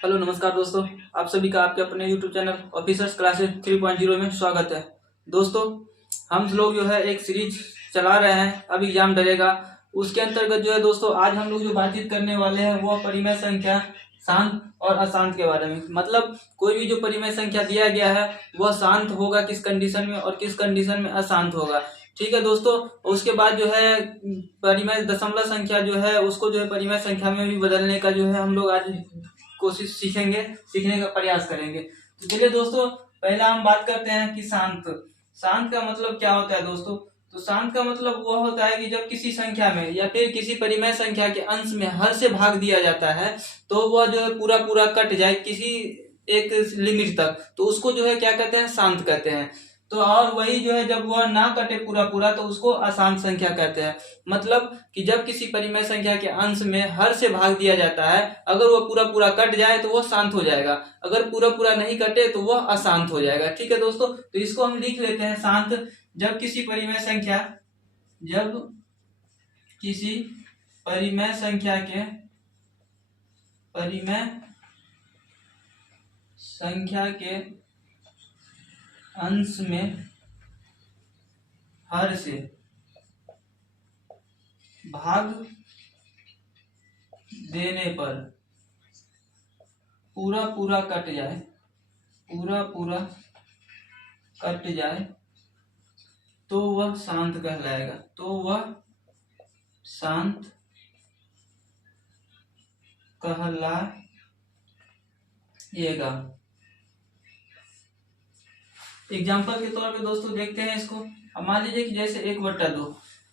Hello नमस्कार दोस्तों। आप सभी का आपके अपने यूट्यूब चैनल ऑफिसर्स क्लासेस 3.0 में स्वागत है। दोस्तों हम लोग जो है एक सीरीज चला रहे हैं, अब एग्जाम डरेगा। उसके अंतर्गत जो है दोस्तों आज हम लोग जो बातचीत करने वाले हैं वो परिमेय संख्या शांत और अशांत के बारे में। मतलब कोई भी जो परिमेय संख्या दिया गया है वह शांत होगा किस कंडीशन में और किस कंडीशन में अशांत होगा। ठीक है दोस्तों। उसके बाद जो है परिमेय दशमलव संख्या जो है उसको जो है परिमेय संख्या में भी बदलने का जो है हम लोग आज कोशिश सीखने का प्रयास करेंगे। तो चलिए दोस्तों, पहला हम बात करते हैं कि शांत। शांत का मतलब क्या होता है दोस्तों? तो शांत का मतलब वह होता है कि जब किसी संख्या में या फिर किसी परिमेय संख्या के अंश में हर से भाग दिया जाता है तो वह जो है पूरा पूरा कट जाए किसी एक लिमिट तक, तो उसको जो है क्या कहते हैं, शांत कहते हैं। तो और वही जो है जब वह ना कटे पूरा पूरा तो उसको अशांत संख्या कहते हैं। मतलब कि जब किसी परिमेय संख्या के अंश में हर से भाग दिया जाता है, अगर वह पूरा पूरा कट जाए तो वह शांत हो जाएगा, अगर पूरा पूरा नहीं कटे तो वह अशांत हो जाएगा। ठीक है दोस्तों, तो इसको हम लिख लेते हैं शांत। जब किसी परिमेय संख्या जब किसी परिमेय संख्या के परिमेय संख्या के अंश में हर से भाग देने पर पूरा पूरा कट जाए, पूरा पूरा कट जाए तो वह शांत कहलाएगा, तो वह शांत कहलाएगा। एग्जाम्पल के तौर पे दोस्तों देखते हैं इसको। अब मान लीजिए कि जैसे 1/2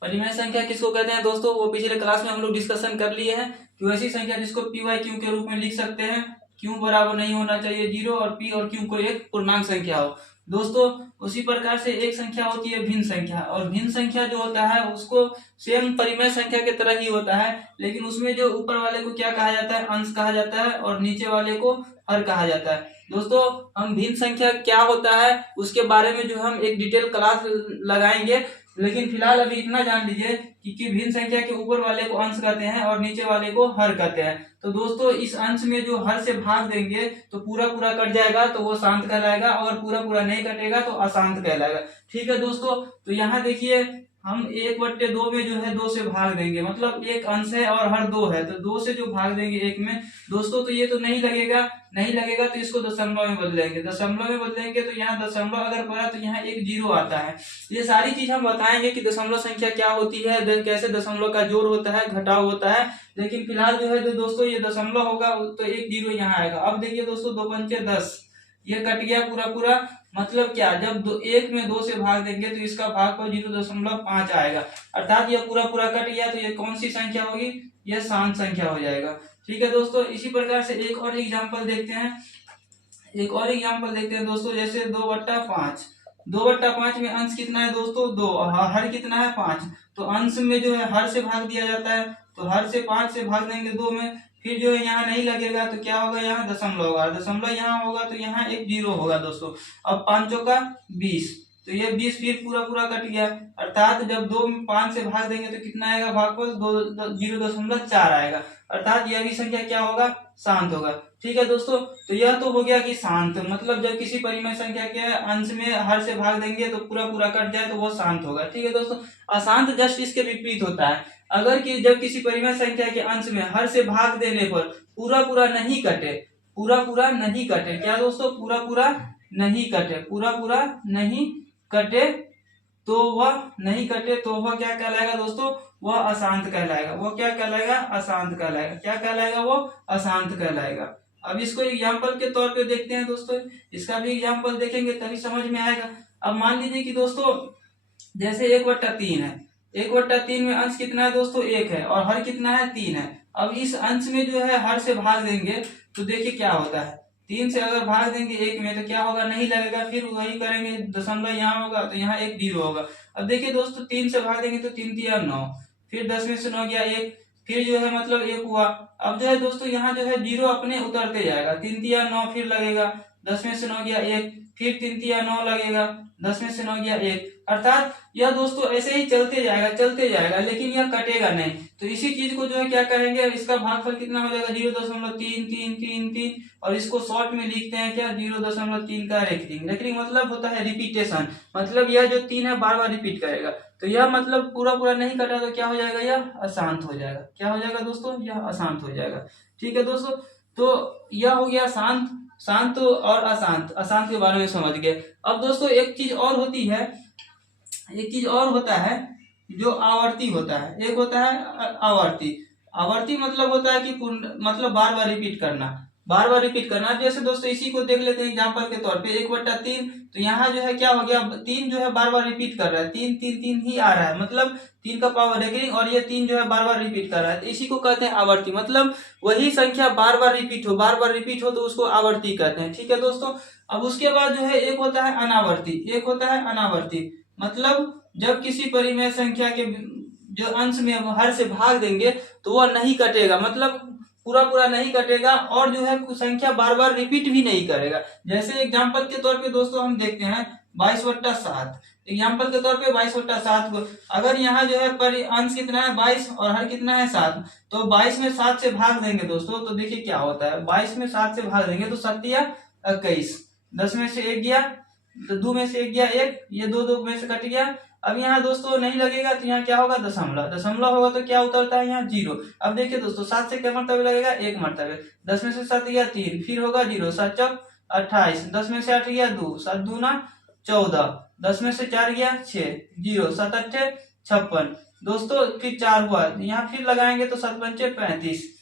परिमेय संख्या किसको कहते हैं दोस्तों? वो पिछले क्लास में हम लोग डिस्कशन कर लिए हैं कि वैसी संख्या जिसको पी वाई क्यू के रूप में लिख सकते हैं। क्यू बराबर नहीं होना चाहिए 0 और पी और क्यू को एक पूर्णांक संख्या हो। दोस्तों उसी प्रकार से एक संख्या होती है भिन्न संख्या, और भिन्न संख्या जो होता है उसको सेम परिमेय संख्या के तरह ही होता है, लेकिन उसमें जो ऊपर वाले को क्या कहा जाता है, अंश कहा जाता है, और नीचे वाले को हर कहा जाता है। दोस्तों हम भिन्न संख्या क्या होता है उसके बारे में जो हम एक डिटेल क्लास लगाएंगे, लेकिन फिलहाल अभी इतना जान लीजिए कि भिन्न संख्या के ऊपर वाले को अंश कहते हैं और नीचे वाले को हर कहते हैं। तो दोस्तों इस अंश में जो हर से भाग देंगे तो पूरा पूरा कट जाएगा तो वो शांत कहलाएगा, और पूरा पूरा नहीं कटेगा तो अशांत कहलाएगा। ठीक है दोस्तों, तो यहाँ देखिए हम 1/2 में जो है 2 से भाग देंगे, मतलब एक अंश है और हर 2 है, तो 2 से जो भाग देंगे 1 में दोस्तों, तो ये तो नहीं लगेगा तो इसको दशमलव में बदलेंगे। दशमलव में बदलेंगे तो यहाँ दशमलव अगर पड़ा तो यहाँ एक 0 आता है। ये सारी चीज हम बताएंगे कि दशमलव संख्या क्या होती है, कैसे दशमलव का जोड़ होता है, घटाव होता है। लेकिन फिलहाल जो है जो दोस्तों ये दशमलव होगा तो एक 0 यहाँ आएगा। अब देखिए दोस्तों 2 पंचे 10, ये कट गया पूरा पूरा। मतलब क्या, जब एक में 2 से भाग देंगे तो इसका भागफल 0.5 आएगा, अर्थात यह पूरा पूरा कट गया। तो ये कौन सी संख्या होगी? यह शांत संख्या हो जाएगा। ठीक है दोस्तों, इसी प्रकार से एक और एग्जांपल देखते हैं दोस्तों। जैसे 2/5, 2/5 में अंश कितना है दोस्तों? 2, हर कितना है? 5। तो अंश में जो है हर से भाग दिया जाता है, तो हर से 5 से भाग देंगे 2 में, फिर जो है यहाँ नहीं लगेगा तो क्या होगा? यहाँ दशमलव होगा, दशमलव यहाँ होगा तो यहाँ एक 0 होगा दोस्तों। अब 5 का 20, तो ये 20 फिर पूरा पूरा कट गया, अर्थात जब 2 में 5 से भाग देंगे तो कितना आएगा भागफल? 0.4 आएगा, अर्थात यह भी संख्या क्या होगा? शांत होगा। ठीक है दोस्तों, तो यह तो हो गया कि शांत, मतलब जब किसी परिमेय संख्या के अंश में हर से भाग देंगे तो पूरा पूरा कट जाए तो वो शांत होगा। ठीक है दोस्तों। अशांत जस्ट इसके विपरीत होता है। अगर कि जब किसी परिमेय संख्या के अंश में हर से भाग देने पर पूरा पूरा नहीं कटे, क्या दोस्तों? पूरा पूरा नहीं कटे तो वह क्या कहलाएगा दोस्तों? वह अशांत कहलाएगा। वो क्या कहलाएगा? अशांत कहलाएगा। क्या कहलाएगा? वो अशांत कहलाएगा। अब इसको एग्जाम्पल के तौर पे देखते हैं दोस्तों, इसका भी एग्जाम्पल देखेंगे तभी समझ में आएगा। अब मान लीजिए कि दोस्तों जैसे 1/3 है, 1/3 में अंश कितना है दोस्तों? 1 है, और हर कितना है? 3 है। अब इस अंश में जो है हर से भाग देंगे तो देखिए क्या होता है। 3 से अगर भाग देंगे 1 में तो क्या होगा? नहीं लगेगा, फिर वही करेंगे, दशमलव यहाँ होगा तो यहाँ एक 0 होगा। अब देखिए दोस्तों 3 से भाग देंगे तो 3 3 9, फिर 10 में से 9 गया 1, फिर जो है मतलब 1 हुआ। अब जो है दोस्तों यहाँ जो है 0 अपने उतरते जाएगा, 3 3 9 फिर लगेगा, 10 में से 9 गया 1, फिर 3 तिया 9 लगेगा, 10 में से 9 गया 1, अर्थात यह दोस्तों ऐसे ही चलते जाएगा, लेकिन यह कटेगा नहीं। तो इसी चीज को जो है क्या करेंगे, इसका भागफल कितना हो जाएगा 0.3333, और इसको शॉर्ट में लिखते हैं क्या 0.3 का रेकरिंग मतलब होता है रिपीटेशन, मतलब यह जो 3 है बार बार रिपीट करेगा। तो यह मतलब पूरा नहीं कटा तो क्या हो जाएगा, यह अशांत हो जाएगा। क्या हो जाएगा दोस्तों, यह अशांत हो जाएगा। ठीक है दोस्तों, तो यह हो गया शांत और अशांत के बारे में समझ गए। अब दोस्तों एक चीज और होता है जो आवर्ती होता है। एक होता है आवर्ती मतलब होता है कि मतलब बार बार रिपीट करना। जैसे दोस्तों इसी को देख लेते हैं एग्जांपल के तौर पे 1/3। तो यहाँ जो है क्या हो गया, 3 जो है बार बार रिपीट कर रहा है, 3 ही आ रहा है, मतलब 3 का पावर रेकरिंग, और ये 3 जो है बार बार रिपीट कर रहा है। तो इसी को कहते हैं आवर्ती, मतलब वही संख्या बार बार रिपीट हो तो उसको आवर्ती कहते हैं। ठीक है दोस्तों, अब उसके बाद जो है एक होता है अनावर्ती, मतलब जब किसी परिमेय संख्या के जो अंश में हर से भाग देंगे तो वह नहीं कटेगा, मतलब पूरा नहीं कटेगा, और जो है संख्या बार बार रिपीट भी नहीं करेगा। जैसे एग्जांपल के तौर पे दोस्तों हम देखते हैं 22/7, एग्जांपल के तौर पे 22/7 को अगर यहाँ जो है अंश कितना है 22 और हर कितना है 7, तो 22 में 7 से भाग देंगे दोस्तों, तो देखिए क्या होता है, 22 में 7 से भाग देंगे तो 7 या 21, 10 में से 1 गया, तो 2 में से 1 गया 1, ये 2 में से कट गया। अब यहाँ दोस्तों नहीं लगेगा तो यहाँ क्या होगा, दशमलव होगा तो क्या उतरता है यहाँ 0। अब देखिए दोस्तों 7 से क्या मरतबे लगेगा, 1 मरतबे, 10 में से 7 गया 3, फिर होगा 0, 7 चौक 28, 10 में से 8 गया 2, 7 दूना 14, 10 में से 4 गया 6, 0, 7 अट्ठे 56 दोस्तों, फिर 4 हुआ, यहाँ फिर लगाएंगे तो 7 पंचे 35,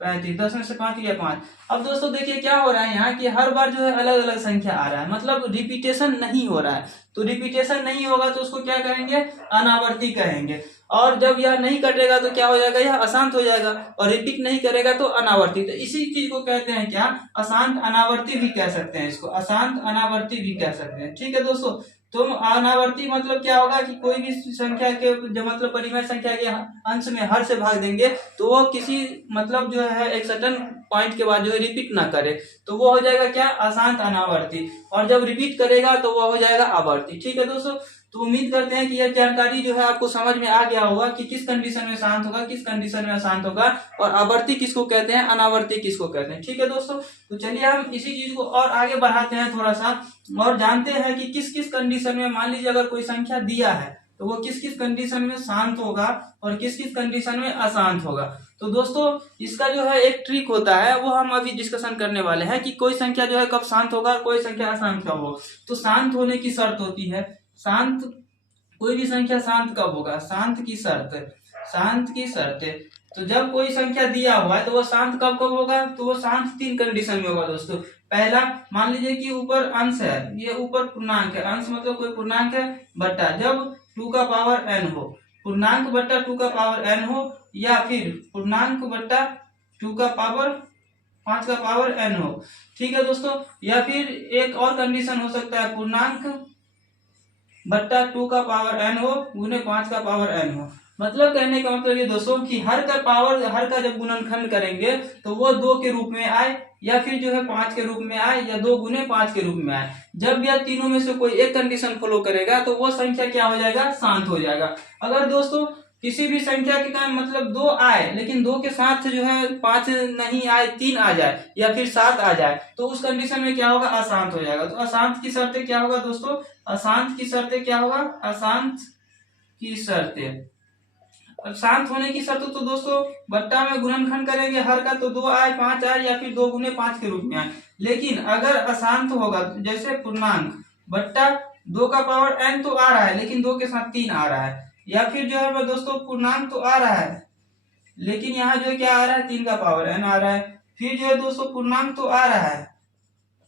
10 में से 5 गया 5। अब दोस्तों देखिए क्या हो रहा है यहाँ कि हर बार जो है अलग अलग संख्या आ रहा है, मतलब रिपीटेशन नहीं हो रहा है। तो रिपीटेशन नहीं होगा तो उसको क्या कहेंगे, अनावर्ती कहेंगे। और जब यह नहीं कटेगा तो क्या हो जाएगा, यह अशांत हो जाएगा, और रिपीट नहीं करेगा तो अनावर्ती। तो इसी चीज को कहते हैं क्या, अशांत अनावर्ती भी कह सकते हैं, इसको अशांत अनावर्ती भी कह सकते हैं। ठीक है दोस्तों, तो अनावर्ती मतलब क्या होगा कि कोई भी संख्या के जो मतलब परिमेय संख्या के अंश में हर से भाग देंगे तो वो किसी मतलब जो है एक सर्टेन पॉइंट के बाद जो है रिपीट ना करे, तो वो हो जाएगा क्या, अशांत अनावर्ती, और जब रिपीट करेगा तो वो हो जाएगा आवर्ती। ठीक है दोस्तों, तो उम्मीद करते हैं कि यह जानकारी जो है आपको समझ में आ गया होगा कि किस कंडीशन में शांत होगा, किस कंडीशन में अशांत होगा, और आवर्ती किसको कहते हैं, अनावर्ती किसको कहते हैं। ठीक है दोस्तों, तो चलिए हम इसी चीज को और आगे बढ़ाते हैं थोड़ा सा, और जानते हैं कि किस किस कंडीशन में, मान लीजिए अगर कोई संख्या दिया है तो वो किस किस कंडीशन में शांत होगा और किस किस कंडीशन में अशांत होगा। तो दोस्तों इसका जो है एक ट्रिक होता है, वो हम अभी डिस्कशन करने वाले हैं कि कोई संख्या जो है कब शांत होगा और कोई संख्या अशांत कब होगा। तो शांत होने की शर्त होती है, कोई भी संख्या शांत कब होगा, शांत की शर्त है। तो जब कोई संख्या दिया हुआ है तो वो शांत कब होगा, तो वो शांत 3 कंडीशन में होगा दोस्तों। पहला, मान लीजिए कि ऊपर अंश है, ये ऊपर पूर्णांक है, अंश मतलब कोई पूर्णांक है, बट्टा जब 2 का पावर n हो, पूर्णांक बट्टा 2 का पावर n हो, या फिर पूर्णांक बट्टा 2 का पावर 5 का पावर n हो। ठीक है दोस्तों, या फिर एक और कंडीशन हो सकता है, पूर्णांक बट्टा 2 का पावर n हो गुने 5 का पावर n हो। मतलब कहने का मतलब ये दोस्तों कि हर का जब गुणनखंड करेंगे तो वो 2 के रूप में आए, या फिर जो है 5 के रूप में आए, या 2 गुने 5 के रूप में आए। जब यह तीनों में से कोई एक कंडीशन फॉलो करेगा तो वो संख्या क्या हो जाएगा, शांत हो जाएगा। अगर दोस्तों किसी भी संख्या के कारण मतलब 2 आए लेकिन 2 के साथ जो है 5 नहीं आए, 3 आ जाए या फिर 7 आ जाए, तो उस कंडीशन में क्या होगा, अशांत हो जाएगा। तो अशांत की शर्तें क्या होगा दोस्तों, अशांत की शर्तें क्या होगा, अशांत की शर्तें, शांत होने की शर्त तो दोस्तों बट्टा में गुणनखंड करेंगे हर का, तो 2 आए 5 आए, या फिर 2 गुने 5 के रूप में आए। लेकिन अगर अशांत होगा, जैसे पूर्णांक बट्टा 2 का पावर n तो आ रहा है लेकिन 2 के साथ 3 आ रहा है, या फिर जो है दोस्तों पूर्णांक तो आ रहा है लेकिन यहाँ जो है क्या आ रहा है, 3 का पावर n आ रहा है। फिर जो है दोस्तों पूर्णांक तो आ रहा है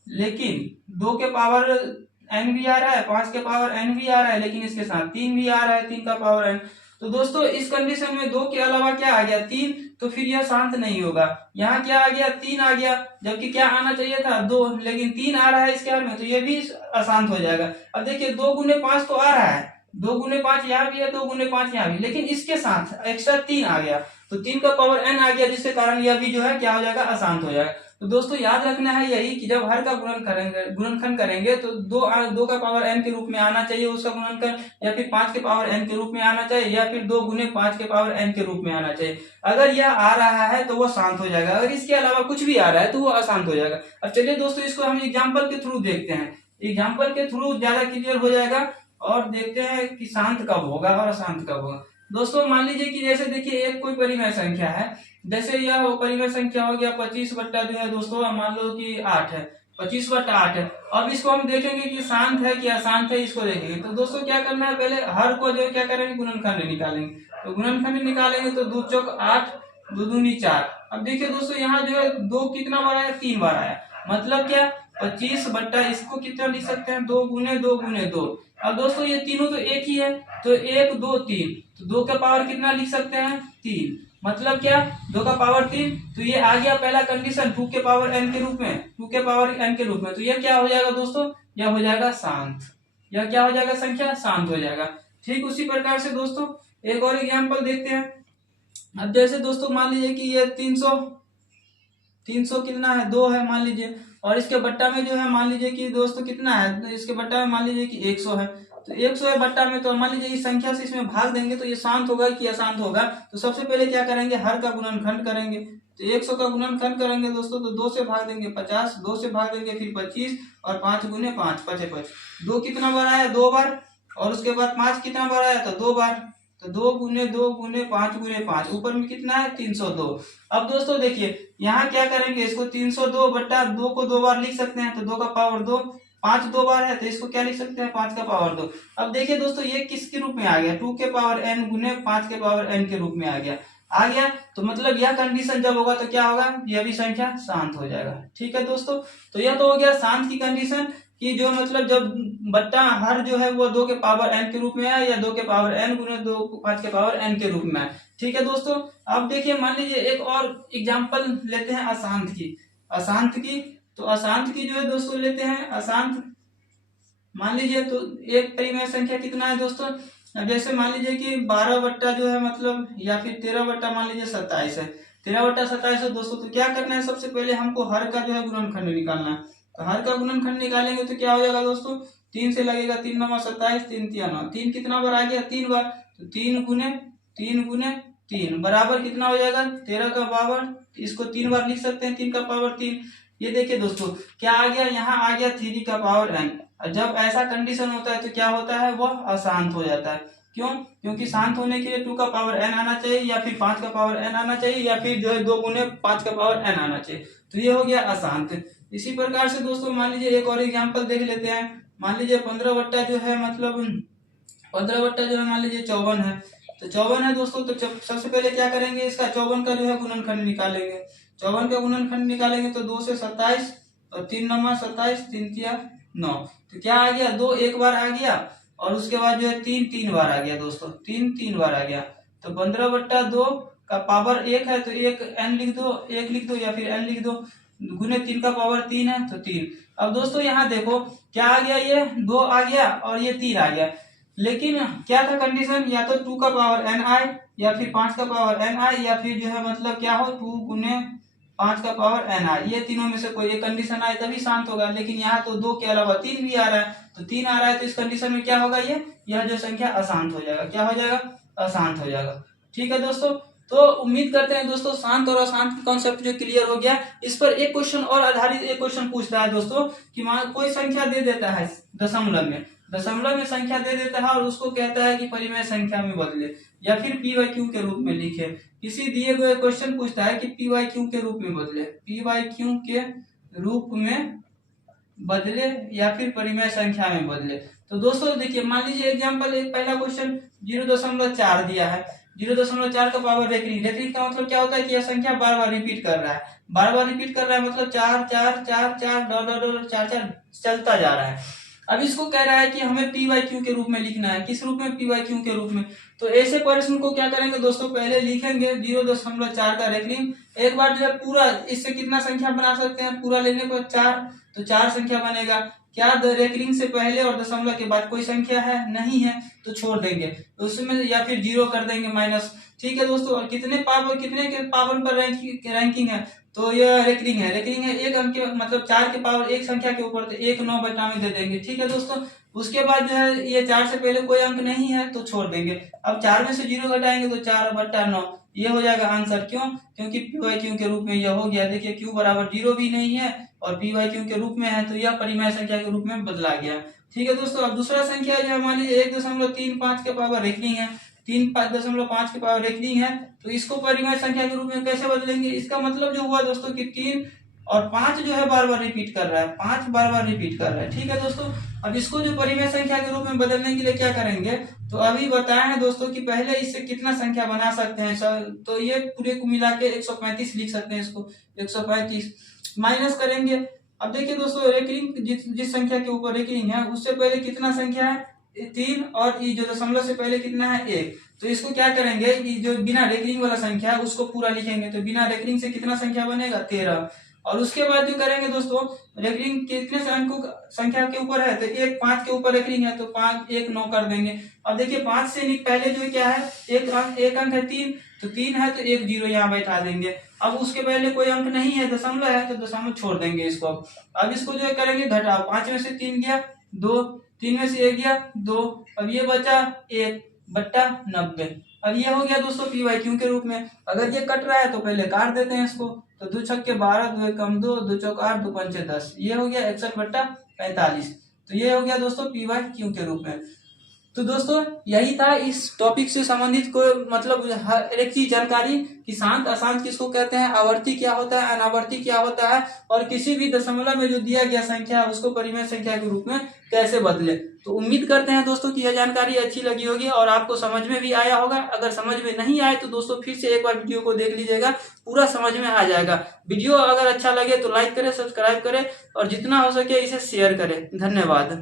लेकिन 2 के पावर n भी आ रहा है, 5 के पावर n भी आ रहा है, लेकिन इसके साथ 3 भी आ रहा है, 3 का पावर n। तो दोस्तों इस कंडीशन में 2 के अलावा क्या आ गया, 3, तो फिर यह शांत नहीं होगा। यहाँ क्या आ गया, 3 आ गया, जबकि क्या आना चाहिए था 2, लेकिन 3 आ रहा है इसके हाल में, तो ये भी अशांत हो जाएगा। अब देखिए 2 गुने 5 तो आ रहा है, 2 गुने 5 यहाँ भी है, 2 गुने 5 यहाँ भी, लेकिन इसके साथ एक्स्ट्रा 3 आ गया, तो 3 का पावर n आ गया, जिसके कारण यह भी जो है क्या हो जाएगा, अशांत हो जाएगा। तो दोस्तों याद रखना है यही कि जब हर का गुणनखंड करेंगे तो 2 का पावर n के रूप में आना चाहिए उसका गुणनखंड, या फिर 5 के पावर n के रूप में आना चाहिए, या फिर 2 गुने 5 के पावर n के रूप में आना चाहिए। अगर यह आ रहा है तो वो शांत हो जाएगा, अगर इसके अलावा कुछ भी आ रहा है तो वो अशांत हो जाएगा। अब चलिए दोस्तों इसको हम एग्जाम्पल के थ्रू देखते हैं, एग्जाम्पल के थ्रू ज्यादा क्लियर हो जाएगा, और देखते हैं कि शांत कब होगा और अशांत कब होगा। दोस्तों मान लीजिए कि जैसे देखिए एक कोई परिमेय संख्या है, जैसे यह परिमेय संख्या हो गया 25 बट्टा जो है दोस्तों मान लो कि 8 है, 25/8 है। अब इसको हम देखेंगे कि शांत है कि अशांत है, इसको देखेंगे। तो दोस्तों क्या करना है, पहले हर को जो है क्या करेंगे, गुणनखंड निकालेंगे। तो गुणनखंड निकालेंगे तो 2 चौक 8, 2 दूनी 4। अब देखिए दोस्तों यहाँ जो है 2 कितना बार आया, 3 बार आया, मतलब क्या 25 बट्टा इसको कितना लिख सकते हैं, 2 गुने 2 गुने 2। अब दोस्तों ये तीनों तो एक ही है, तो 1 2 3, तो 2 का पावर कितना लिख सकते हैं, 3, मतलब क्या 2 का पावर 3। तो ये आ गया पहला कंडीशन 2 के पावर n के रूप में, 2 के पावर n के रूप में। तो ये क्या हो जाएगा दोस्तों, यह हो जाएगा शांत, यह क्या हो जाएगा, संख्या शांत हो जाएगा। ठीक उसी प्रकार से दोस्तों एक और एग्जाम्पल देखते हैं। अब जैसे दोस्तों मान लीजिए कि ये 300 कितना है, 2 है मान लीजिए, और इसके बट्टा में जो है मान लीजिए कि दोस्तों कितना है, तो इसके बट्टा में मान लीजिए कि 100 है। तो 100 है बट्टा में, तो मान लीजिए इस संख्या से इसमें भाग देंगे तो ये शांत होगा कि अशांत होगा। तो सबसे पहले क्या करेंगे, हर का गुणनखंड करेंगे। तो 100 का गुणनखंड करेंगे दोस्तों, तो 2 से भाग देंगे 50, 2 से भाग देंगे फिर 25, और 5 गुने 5 55। 2 कितना बार आया, 2 बार, और उसके बाद 5 कितना बार आया, तो 2 बार। तो 2 गुने 2 गुने 5 गुने 5, ऊपर में कितना है, 302। अब दोस्तों देखिए यहाँ क्या करेंगे, इसको 302 बट्टा 2 को 2 बार लिख सकते हैं, तो 2 का पावर 2, 5 2 बार है तो इसको क्या लिख सकते हैं, 5 का पावर 2। अब देखिए दोस्तों ये किसके रूप में आ गया, 2 के पावर n गुने 5 के पावर n के रूप में आ गया। तो मतलब यह कंडीशन जब होगा तो क्या होगा, यह भी संख्या शांत हो जाएगा। ठीक है दोस्तों, तो यह तो हो गया शांत की कंडीशन, कि जो मतलब जब बट्टा हर जो है वो 2 के पावर n के रूप में है, या 2 के पावर n गुने 2 5 के पावर n के रूप में है। ठीक है दोस्तों, अब देखिए मान लीजिए एक और एग्जांपल लेते हैं अशांत की। तो अशांत की जो है दोस्तों लेते हैं अशांत। मान लीजिए तो एक परिमेय संख्या कितना है दोस्तों, अब जैसे मान लीजिए कि 12 बट्टा जो है मतलब, या फिर 13 बट्टा मान लीजिए 27 है, 13 बट्टा 27 है दोस्तों। तो क्या करना है, सबसे पहले हमको हर का जो है गुणनखंड निकालना है। तो हर का गुणनखंड निकालेंगे तो क्या हो जाएगा दोस्तों, 3 से लगेगा, 3 9 27, 3 3 9, 3 कितना बार आ गया, 3 बार। तो 3 गुने 3 बराबर कितना हो जाएगा, 13 का पावर, इसको 3 बार लिख सकते हैं, 3 का पावर 3। ये देखिए दोस्तों क्या आ गया, यहाँ आ गया 3 का पावर n। जब ऐसा कंडीशन होता है तो क्या होता है, वह अशांत हो जाता है। क्यों, क्योंकि शांत होने के लिए 2 का पावर n आना चाहिए, या फिर 5 का पावर n आना चाहिए, या फिर जो है 2 गुने 5 का पावर n आना चाहिए। तो ये हो गया अशांत। इसी प्रकार से दोस्तों मान लीजिए एक और एग्जांपल देख लेते हैं। मान लीजिए 15 बट्टा जो है मतलब 15 बट्टा जो है मान लीजिए 54 है। तो 54 है दोस्तों, तो सबसे पहले क्या करेंगे, इसका 54 का जो है गुणनखंड निकालेंगे। 54 का गुणनखंड निकालेंगे तो 2 से 27, और 3 9 27, 3 3 9। तो क्या आ गया, 2 एक बार आ गया, और उसके बाद जो है 3 3 बार आ गया दोस्तों, 3 3 बार आ गया। तो 15 बट्टा 2 का पावर 1 है, तो 1 n लिख दो, 1 लिख दो, या फिर n लिख दो, गुने 3 का पावर 3 है तो 3। अब दोस्तों यहाँ देखो क्या आ गया, ये 2 आ गया और ये 3 आ गया। लेकिन क्या था कंडीशन, या तो 2 का पावर n आए, या फिर 5 का पावर n आए, या फिर जो है मतलब क्या हो 2 गुने 5 का पावर n आए। ये तीनों में से कोई एक कंडीशन आए तभी शांत होगा। लेकिन यहाँ तो 2 के अलावा 3 भी आ रहा है, तो 3 आ रहा है, तो इस कंडीशन में क्या होगा, यह जो संख्या अशांत हो जाएगा। क्या हो जाएगा, अशांत हो जाएगा। ठीक है दोस्तों, तो उम्मीद करते हैं दोस्तों शांत और अशांत का कॉन्सेप्ट जो क्लियर हो गया। इस पर एक क्वेश्चन और आधारित एक क्वेश्चन पूछ रहा है दोस्तों, कि मान कोई संख्या दे देता है दशमलव में संख्या दे देता है, और उसको कहता है कि परिमेय संख्या में बदले, या फिर p/q के रूप में लिखे। किसी दिए गए क्वेश्चन पूछता है कि p/q के रूप में बदले, p/q के रूप में बदले, या फिर परिमेय संख्या में बदले। तो दोस्तों देखिए मान लीजिए एग्जांपल, एक पहला क्वेश्चन 0.4 दिया है। 0.4 का पावर रेकरिंग का मतलब क्या होता है कि यह संख्या बार बार रिपीट कर रहा है, मतलब 4 4 4 4 डॉट 4 4 चलता जा रहा है। अब इसको कह रहा है कि हमें p/q के रूप में लिखना है। किस रूप में, p/q के रूप में। तो ऐसे प्रश्न को क्या करेंगे दोस्तों, पहले लिखेंगे 0.4 का रेकरिंग। एक बार जो है पूरा, इससे कितना संख्या बना सकते हैं, पूरा लेने पर 4, तो 4 संख्या बनेगा। क्या रेकरिंग से पहले और दशमलव के बाद कोई संख्या है, नहीं है, तो छोड़ देंगे, तो उसमें या फिर 0 कर देंगे माइनस। ठीक है दोस्तों। और कितने के पावर पर रैंकिंग है, तो ये रेकरिंग है एक अंक के मतलब 4 के पावर एक संख्या के ऊपर, तो 1 9 बटा में दे देंगे। ठीक है दोस्तों। उसके बाद जो है ये 4 से पहले कोई अंक नहीं है तो छोड़ देंगे। अब 4 में से 0 घटाएंगे तो 4 बटा 9, ये हो जाएगा आंसर। क्यों? क्योंकि पी वाई क्यू के रूप में यह हो गया। देखिए क्यू बराबर 0 भी नहीं है और पी वाई क्यू के रूप में है, तो यह परिमेय संख्या के रूप में बदला गया। ठीक है दोस्तों। अब दूसरा संख्या जो हमारी 1.35 के पावर रेखनी है, 3.5 के पावर रेखनी है, तो इसको परिमेय संख्या के रूप में कैसे बदलेंगे? इसका मतलब जो हुआ दोस्तों कि 3 और 5 जो है बार बार रिपीट कर रहा है, 5 बार बार रिपीट कर रहा है। ठीक है दोस्तों। अब इसको जो परिमेय संख्या के रूप में बदलने के लिए क्या करेंगे, तो अभी बताया है दोस्तों कि पहले इससे कितना संख्या बना सकते हैं सर, तो ये पूरे को मिला के 135 लिख सकते हैं। इसको 135 माइनस करेंगे। अब देखिए दोस्तों रेकरिंग जिस संख्या के ऊपर रेकरिंग है उससे पहले कितना संख्या है, 3, और ये जो दशमलव से पहले कितना है, 1। तो इसको क्या करेंगे कि जो बिना रेकरिंग वाला संख्या है उसको पूरा लिखेंगे, तो बिना रेकरिंग से कितना संख्या बनेगा, 13। और उसके बाद जो करेंगे दोस्तों, रेकरिंग कितने अंकों संख्या के ऊपर है, तो 1 5 के ऊपर रेकरिंग है, तो 5 1 9 कर देंगे। अब देखिए 5 से पहले जो क्या है, एक अंक है 3, तो 3 है तो 1 0 यहाँ बैठा देंगे। अब उसके पहले कोई अंक नहीं है, दशमलव है, तो दशमलव छोड़ देंगे इसको। अब इसको जो करेंगे घटाओ, 5 में से 3 गया 2, 3 में से 1 गया 2, अब ये बचा 1 बट्टा 90। अब ये हो गया दोस्तों पी वाई क्यू के रूप में। अगर ये कट रहा है तो पहले काट देते हैं इसको, तो 2 छक्के 12, 2 कम 2, 2 चौक 8, 2 पंचे 10, ये हो गया 61 बट्टा 45। तो ये हो गया दोस्तों पी वाई क्यू के रूप में। तो दोस्तों यही था इस टॉपिक से संबंधित को मतलब हर एक चीज जानकारी कि शांत अशांत किसको कहते हैं, आवर्ती क्या होता है, अनावर्ती क्या होता है, और किसी भी दशमलव में जो दिया गया संख्या है उसको परिमेय संख्या के रूप में कैसे बदले। तो उम्मीद करते हैं दोस्तों कि यह जानकारी अच्छी लगी होगी और आपको समझ में भी आया होगा। अगर समझ में नहीं आए तो दोस्तों फिर से एक बार वीडियो को देख लीजिएगा, पूरा समझ में आ जाएगा। वीडियो अगर अच्छा लगे तो लाइक करें, सब्सक्राइब करें और जितना हो सके इसे शेयर करें। धन्यवाद।